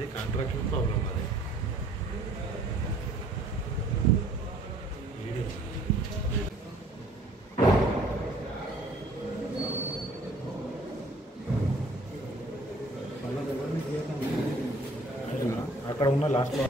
అది contraction problem. అది అక్కడ ఉన్న లాస్ట్లో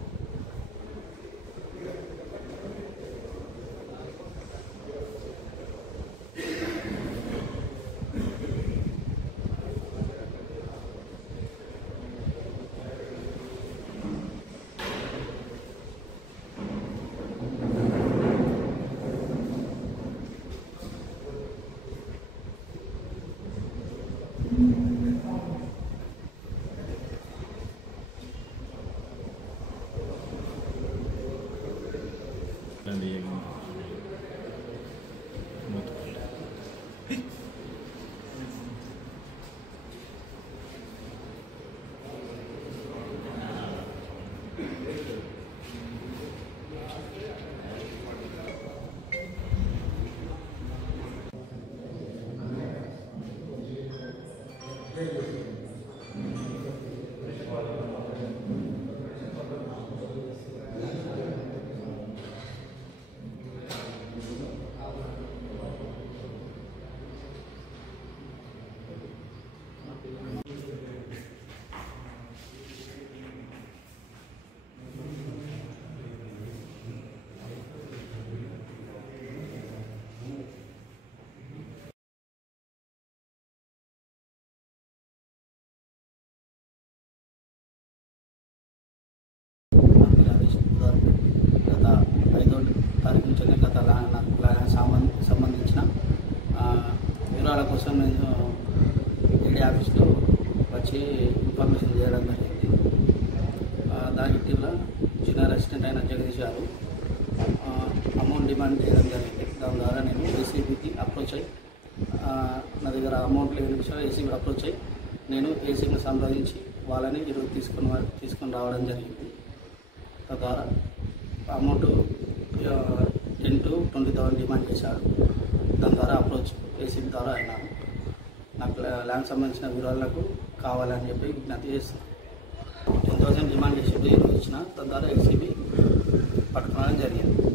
గత సంబంధించిన వివరాల కోసం నేను ఈడీ ఆఫీస్లో వచ్చి ఇన్ఫర్మేషన్ చేయడం జరిగింది. దాని ఇటీవల జూనియర్ అసిస్టెంట్ అయిన జగదీష్ గారు అమౌంట్ డిమాండ్ చేయడం జరిగింది. దాని ద్వారా నేను ఏసీబీకి అప్రోచ్ అయ్యి నా దగ్గర అమౌంట్ లేని విషయంలో ఏసీబీ అప్రోచ్ అయ్యి నేను ఏసీబీని సంప్రదించి వాళ్ళని ఈరోజు తీసుకొని రావడం జరిగింది. తద్వారా అమౌంట్ 10 to 20,000 డిమాండ్ చేశాడు. దాని ద్వారా అప్రోచ్ ఏసీబీ ద్వారా అయినాను. నాకు ల్యాండ్ సంబంధించిన వివరాలకు కావాలని చెప్పి విజ్ఞప్తి చేస్తాను. 10,000 డిమాండ్ చేసి ఈరోజు ఇచ్చిన. దాని ద్వారా ఏసీబీ పట్టుకోవడం జరిగింది.